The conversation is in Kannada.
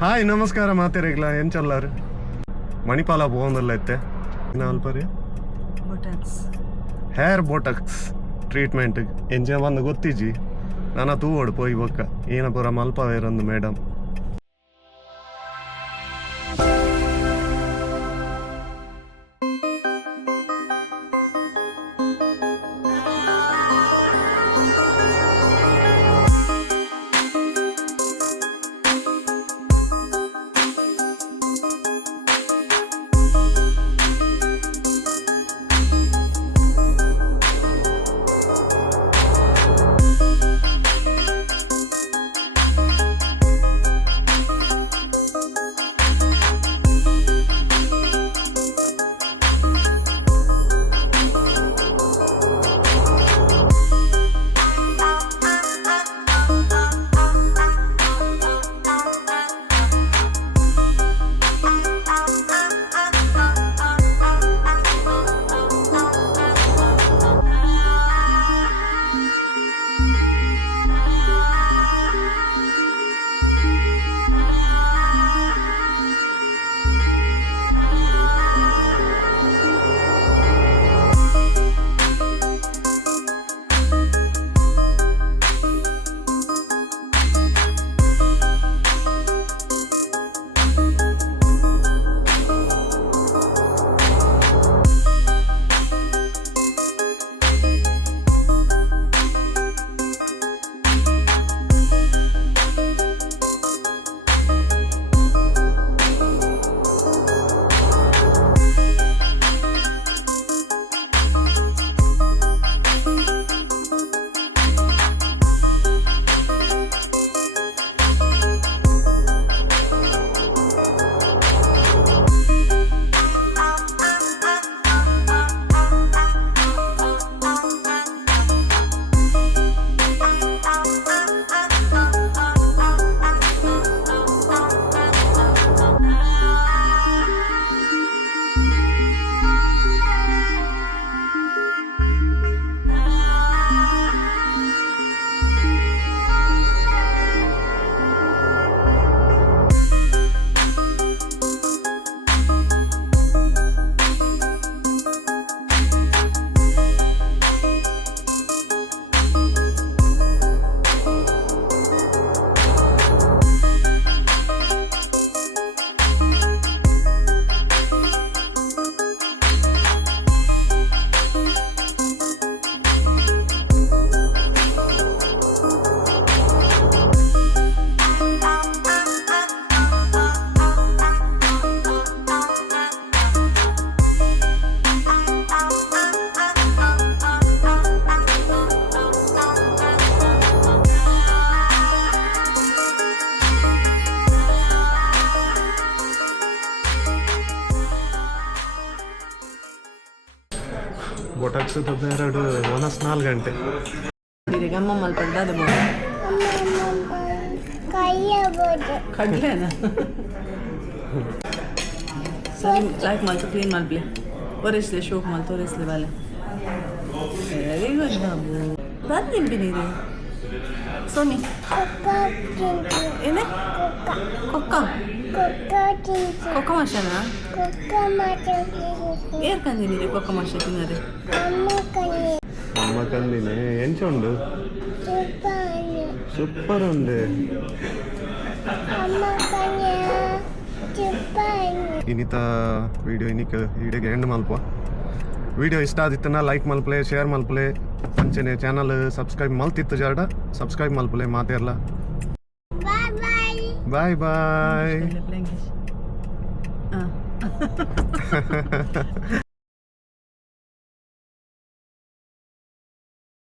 ಹಾಯ್ ನಮಸ್ಕಾರ ಮಾತೇರಿಗ್ಲ ಏನ್ ಚಲ್ಲಾರು ಮಣಿಪಾಲ ಹೋಗಂದಲ್ಲ ಐತೆ ಅಲ್ಪರಿ ಹೇರ್ ಬೋಟಕ್ಸ್ ಟ್ರೀಟ್ಮೆಂಟ್ ಎಂಜ ಬಂದು ಗೊತ್ತಿಜ್ಜಿ ನಾನು ತೂವಡು ಪೋಯಿ ಬೊಕ್ಕ ಏನ ಪೂರ ಮಲ್ಪವೇರೊಂದು ಮೇಡಮ್ ಬೋಟಾಕ್ಸ್ ಎರಡು 4 ಗಂಟೆ ಅಮ್ಮ ಮಲ್ಪಡ್ಡ ಕಡ್ಲೆನಾ ಸರಿ ಲೈಕ್ ಮಾಡ್ತು ಕ್ಲೀನ್ ಮಾಡ್ಲಿ ತೋರಿಸ್ಲಿ ಶೋಕ್ ಮಾಡಿ ತೋರಿಸ್ಲಿ ಬಾಲೆ ವೆರಿ ಗುಡ್ ಬಾಬು ಬಂದು ನಿಂಪಿ ನೀರು ಸೋನಿ ಏನೇ ಕೊಕ್ಕ ಕೊಕ್ಕ ಮಾಷನ ಏರ್ ಕಂದಿನಿ ಕೊಕ್ಕ ಮಾಷ ತಿನ್ನರೆ ಅಮ್ಮ ಕಂದಿನಿ ಎಂಚುಂಡು ಸೂಪರ್ ಉಂಡು ಇನ್ನಿತ ವಿಡಿಯೋ ವಿಡಿಯೋಗೆ ಎಂಡ್ ಮಲ್ಪ ವಿಡಿಯೋ ಇಷ್ಟ ಆದಿತ್ತನ ಲೈಕ್ ಮಲ್ಪಲೆ ಶೇರ್ ಮಲ್ಪಲೆ ಅಂಚನೆ ಚಾನಲ್ ಸಬ್ಸ್ಕ್ರೈಬ್ ಮಲ್ತಿತ್ತು ಜಾಡ ಸಬ್ಸ್ಕ್ರೈಬ್ ಮಲ್ಪಲೆ ಮಾತೇರ್ಲ ಬಾಯ್ ಬಾಯ್